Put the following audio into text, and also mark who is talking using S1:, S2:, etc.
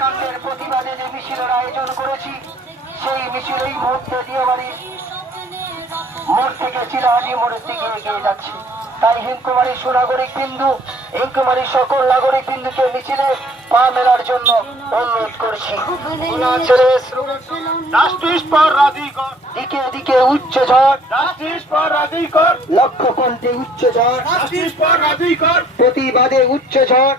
S1: কাণ্ডের প্রতিবাদে যে মিছিলের আয়োজন করেছি সেই মিছিল এই দিয়ে বাড়ি মোড় থেকে চিরাহাটি মোড়ের দিকে এগিয়ে যাচ্ছে তাই হিমকুমারী সুনাগরিক বিন্দু হিমকুমারী সকল নাগরিক বিন্দুকে মিছিলে পা মেলার জন্য অনুরোধ করছি। দিকে দিকে উচ্চ ঝড়। লক্ষ্য কণ্ঠে উচ্চ ঝড়। প্রতিবাদে উচ্চ ঝড়।